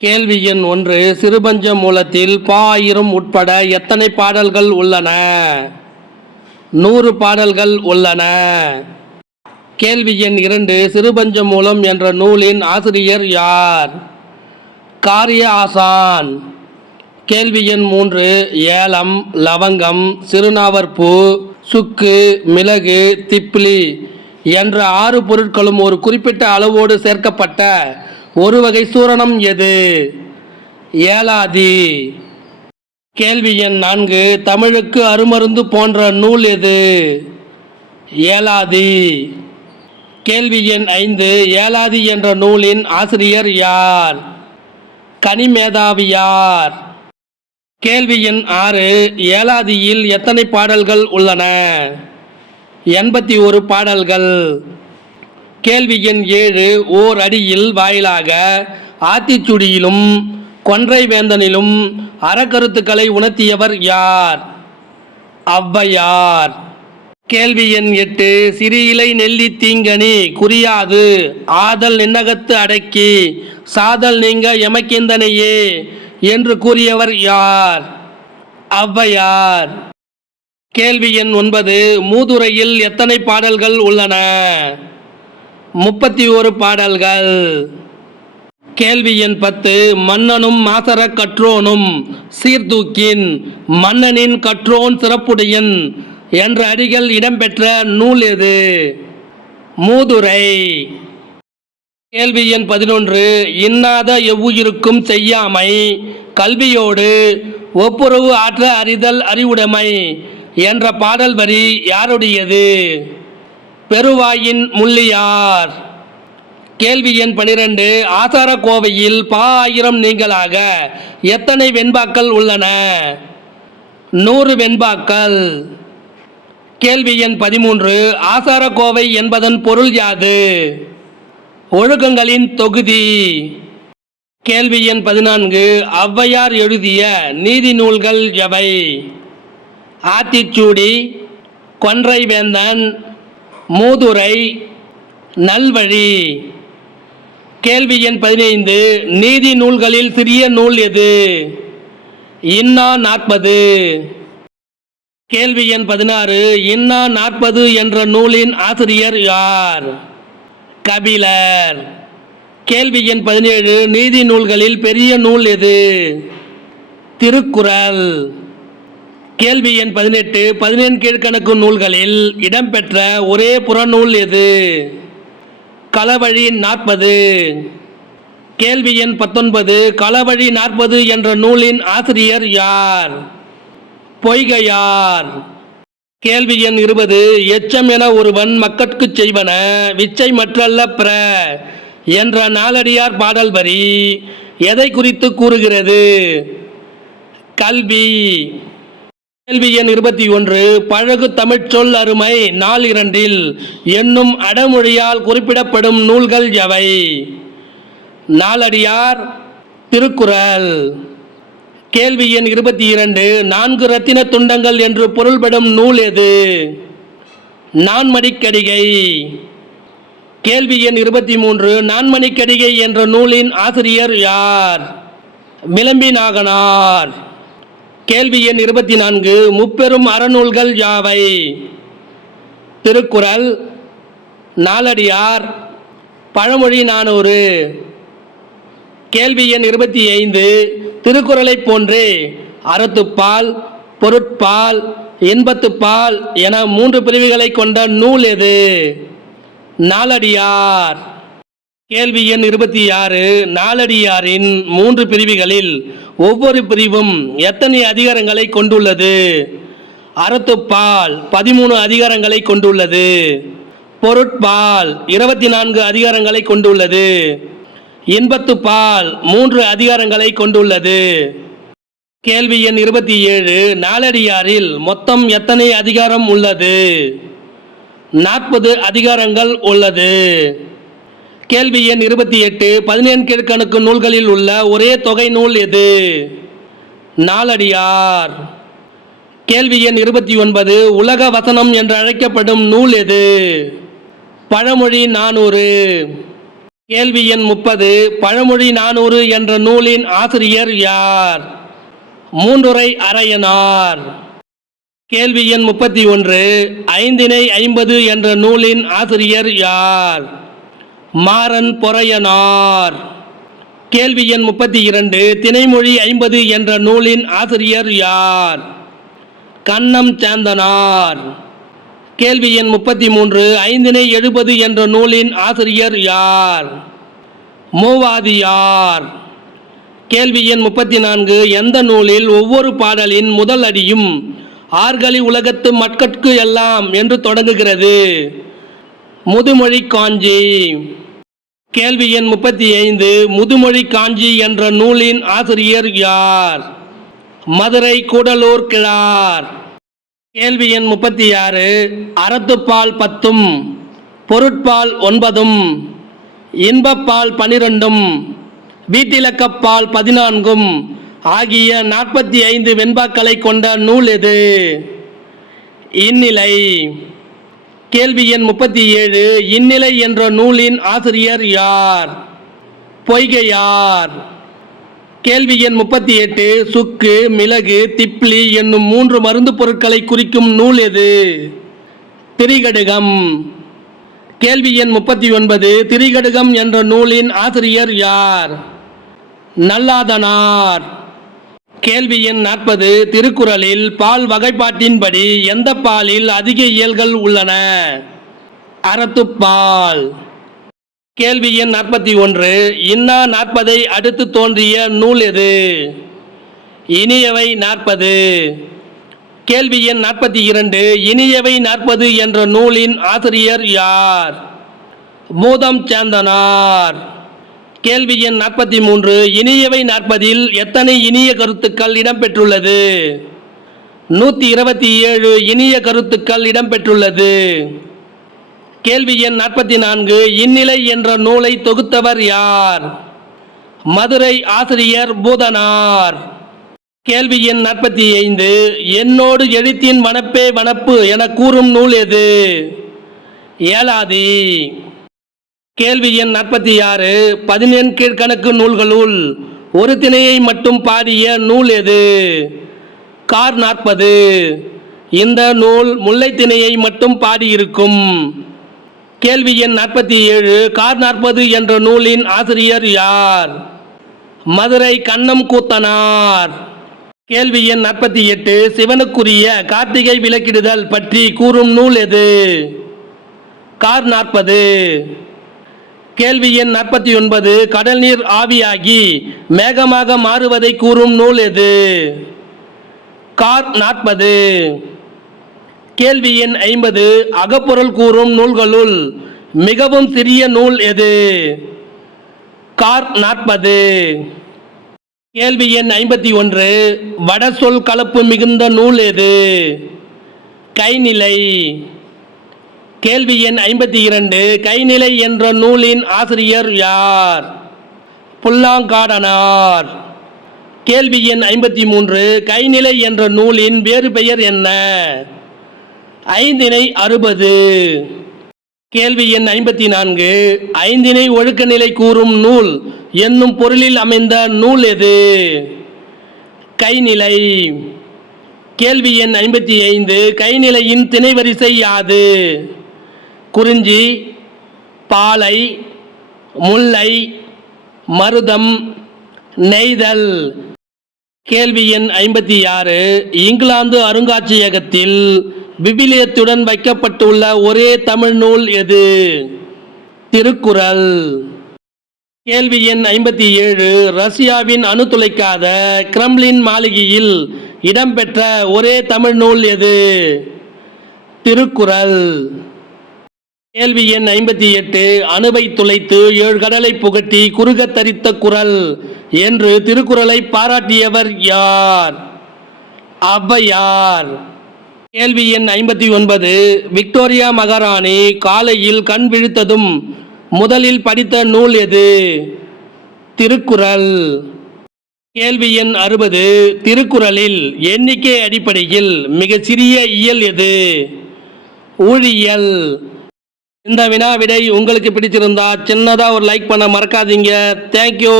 கேள்வி எண் 1. சிறுபஞ்ச மூலத்தில் பாயிரம் உட்பட எத்தனை பாடல்கள் உள்ளன? 100 பாடல்கள் உள்ளன. கேள்வி எண் 2. சிறுபஞ்ச மூலம் என்ற நூலின் ஆசிரியர் யார்? காரிய ஆசான். கேள்வி எண் 3. ஏலம், லவங்கம், சிறுநாவற்பூ, சுக்கு, மிளகு, திப்லி என்ற 6 பொருட்களும் ஒரு குறிப்பிட்ட அளவோடு சேர்க்கப்பட்ட ஒரு வகை சூரணம் எது? ஏலாதி. கேள்வி எண் 4. தமிழுக்கு அருமருந்து போன்ற நூல் எது? ஏலாதி. கேள்வி எண் 5. ஏலாதி என்ற நூலின் ஆசிரியர் யார்? கனிமேதாவியார். கேள்வி எண் 6. ஏலாதியில் எத்தனை பாடல்கள் உள்ளன? 81 பாடல்கள். கேள்வி எண் 7. ஓர் அடியில் வாயிலாக ஆத்திச்சுடியிலும் கொன்றை வேந்தனிலும் அறக்கருத்துக்களை உணர்த்தியவர் யார்? ஔவையார். கேள்வி எண் 8. சிறு இலை நெல்லி தீங்கனி குறியாது ஆதல் நின்னகத்து அடக்கி சாதல் நீங்க எமக்கிந்தனையே என்று கூறியவர் யார்? ஔவையார். கேள்வி எண் 9. மூதுரையில் எத்தனை பாடல்கள் உள்ளன? 31 பாடல்கள். கேள்வி எண் 10. மன்னனும் மாசறக் கற்றோனும் சீர்தூக்கின் மன்னனின் கற்றோன் சிறப்புடையன் என்ற அடிகள் இடம்பெற்ற நூல் எது? மூதுரை. கேள்வி எண் 11. இன்னாத எவ்வுயிருக்கும் செய்யாமை கல்வியோடு ஒப்புரவு ஆற்ற அறிதல் அறிவுடைமை என்ற பாடல் வரி யாருடையது? பெருவாயின் முள்ளியார். கேள்வி எண் 12. ஆசாரக்கோவையில் பாயிரம் நீங்களாக எத்தனை வெண்பாக்கள் உள்ளன? 100 வெண்பாக்கள். கேள்வி எண் 13. ஆசாரக்கோவை என்பதன் பொருள் யாது? ஒழுக்கங்களின் தொகுதி. கேள்வி எண் 14. ஔவையார் எழுதிய நீதி நூல்கள் எவை? ஆத்திச்சூடி, கொன்றை வேந்தன், மூதுரை, நல்வழி. கேள்வி எண் 15. நீதி நூல்களில் சிறிய நூல் எது? இன்னா 40. கேள்வி எண் 16. இன்னா 40 என்ற நூலின் ஆசிரியர் யார்? கபிலர். கேள்வி எண் 17. நீதி நூல்களில் பெரிய நூல் எது? திருக்குறள். கேள்வி எண் 18. 17 கீழ்க்கணக்கு நூல்களில் இடம்பெற்ற ஒரே புறநூல் எது? களவழி 40. கேள்வி எண் 19. களவழி 40 என்ற நூலின் ஆசிரியர் யார்? பொய்கையார். கேள்வி எண் 20. எச்சம் என ஒருவன் மக்கட்குச் செய்வன விச்சை மற்றல்ல பிற என்ற நாலடியார் பாடல் வரி எதை குறித்து கூறுகிறது? கல்வி. கேள்வி எண் 21. பழகு தமிழ்ச் சொல் அருமை நாள் 2 என்னும் அடமொழியால் குறிப்பிடப்படும் நூல்கள் எவை? நாலடியார், திருக்குறள். கேள்வி எண் 22. 4 இரத்தின துண்டங்கள் என்று பொருள்படும் நூல் எது? நான்மணிக்கடிகை. கேள்வி எண் 23. நான்மணிக்கடிகை என்ற நூலின் ஆசிரியர் யார்? மிளம்பி நாகனார். கேள்வி எண் 24. முப்பெரும் அறநூல்கள் யாவை? திருக்குறள், நாலடியார், பழமொழி 400. கேள்வி எண் 25. திருக்குறளைப் போன்று அறத்துப்பால், பொருட்பால், இன்பத்துப்பால் என 3 பிரிவுகளை கொண்ட நூல் எது? நாலடியார். கேள்வி எண் 26. நாலடியாரின் 3 பிரிவுகளில் ஒவ்வொரு பிரிவும் எத்தனை அதிகாரங்களை கொண்டுள்ளது? அறத்துப்பால் 13 அதிகாரங்களை கொண்டுள்ளது. பொருட்பால் 24 அதிகாரங்களை கொண்டுள்ளது. இன்பத்துப்பால் 3 அதிகாரங்களை கொண்டுள்ளது. கேள்வி எண் 27. நாலடியாரில் மொத்தம் எத்தனை அதிகாரம் உள்ளது? 40 அதிகாரங்கள் உள்ளது. கேள்வி எண் 28. 17 கீழ்க்கணக்கு நூல்களில் உள்ள ஒரே தொகை நூல் எது? நாலடியார். கேள்வி எண் 29. உலக வசனம் என்று அழைக்கப்படும் நூல் எது? பழமொழி 400. கேள்வி எண் 30 பழமொழி 400 என்ற நூலின் ஆசிரியர் யார்? மூன்றுரை அரையனார். கேள்வி எண் 31 ஐந்திணை 50 என்ற நூலின் ஆசிரியர் யார்? மாறன் பொறையனார். கேள்வி எண் 32 திணைமொழி 50 என்ற நூலின் ஆசிரியர் யார்? கண்ணம் சேந்தனார். கேள்வி எண் 33 ஐந்திணை 70 என்ற நூலின் ஆசிரியர் யார்? மூவாதியார். கேள்வி எண் 34 எந்த நூலில் ஒவ்வொரு பாடலின் முதல் அடியும் ஆர்கலி உலகத்து மக்கட்கு எல்லாம் என்று தொடங்குகிறது? முதுமொழி காஞ்சி. கேள்வி எண் 35 முதுமொழி காஞ்சி என்ற நூலின் ஆசிரியர் யார்? மதுரை கூடலூர் கிழார். கேள்வி எண் 36 அறத்துப்பால் 10 பொருட்பால் 9 இன்பப்பால் 12 வீட்டிலக்கப்பால் 14 ஆகிய 45 வெண்பாக்களை கொண்ட நூல் எது? இந்நிலை. கேள்வி எண் 37 இந்நிலை என்ற நூலின் ஆசிரியர் யார்? பொய்கையார். கேள்வி எண் 38 சுக்கு மிளகு திப்ளி என்னும் 3 மருந்து பொருட்களை குறிக்கும் நூல் எது? திரிகடுகம். கேள்வி எண் 39 திரிகடுகம் என்ற நூலின் ஆசிரியர் யார்? நல்லாதனார். கேள்வி எண் 40 திருக்குறளில் பால் வகைப்பாட்டின்படி எந்த பாலில் அதிக இயல்கள் உள்ளன? அறத்துப்பால். கேள்வி எண் 41 இன்னா 40 அடுத்து தோன்றிய நூல் எது? இனியவை 40. கேள்வி எண் 42 இனியவை 40 என்ற நூலின் ஆசிரியர் யார்? மூதம் சேந்தனார். கேள்வி எண் 43 இனியவை 40 எத்தனை இனிய கருத்துக்கள் இடம்பெற்றுள்ளது? 127 இனிய கருத்துக்கள் இடம்பெற்றுள்ளது. கேள்வி எண் 44 இந்நிலை என்ற நூலை தொகுத்தவர் யார்? மதுரை ஆசிரியர் பூதனார். கேள்வி எண் 45 என்னோடு எழுத்தின் வனப்பே வனப்பு என கூறும் நூல் எது? ஏலாதி. கேள்வி எண் 46 பதினெண் கீழ்கணக்கு நூல்களுள் ஒரு திணையை மட்டும் பாடிய நூல் எது? கார் 40. இந்த நூல் முல்லை திணையை மட்டும் பாடியிருக்கும். கேள்வி எண் 47 கார் 40 என்ற நூலின் ஆசிரியர் யார்? மதுரை கண்ணம் கூத்தனார். கேள்வி எண் 48 சிவனுக்குரிய கார்த்திகை விளக்கிடுதல் பற்றி கூறும் நூல் எது? கார் 40. கேள்வி எண் 49 கடல் நீர் ஆவியாகி மேகமாக மாறுவதை கூறும் நூல் எது? கார் 40. கேள்வி எண் 50 அகப்பொருள் கூறும் நூல்களுள் மிகவும் சிறிய நூல் எது? கார் 40. கேள்வி எண் 51 வடசொல் கலப்பு மிகுந்த நூல் எது? கைநிலை. கேள்வி எண் 52 கைநிலை என்ற நூலின் ஆசிரியர் யார்? புல்லாங்காடனார். கேள்வி எண் 53 கைநிலை என்ற நூலின் வேறு பெயர் என்ன? ஐந்திணை 60. கேள்வி எண் 54 ஐந்திணை ஒழுக்க நிலை கூறும் நூல் என்னும் பொருளில் அமைந்த நூல் எது? கைநிலை. கேள்வி எண் 55 கைநிலையின் திணைவரிசை யாது? குறிஞ்சி, பாலை, முல்லை, மருதம், நெய்தல். கேள்வி எண் 56 இங்கிலாந்து அருங்காட்சியகத்தில் விவிலியத்துடன் வைக்கப்பட்டுள்ள ஒரே தமிழ் நூல் எது? திருக்குறள். கேள்வி எண் 57 ரஷ்யாவின் அணு துளைக்காத கிரெம்ளின் மாளிகையில் இடம்பெற்ற ஒரே தமிழ் நூல் எது? திருக்குறள். கேள்வி எண் 58 அணுவை துளைத்து 7 கடலை புகட்டி குறுக தரித்த குறள் என்று திருக்குறளை பாராட்டியவர் யார்? ஔவையார். கேள்வி எண் 59 விக்டோரியா மகாராணி காலையில் கண் விழித்ததும் முதலில் படித்த நூல் எது? திருக்குறள். கேள்வி எண் 60 திருக்குறளில் எண்ணிக்கை அடிப்படையில் மிக சிறிய இயல் எது? ஊழியல். இந்த வினா விடை உங்களுக்கு பிடிச்சிருந்தா சின்னதாக ஒரு லைக் பண்ண மறக்காதீங்க. தேங்க்யூ.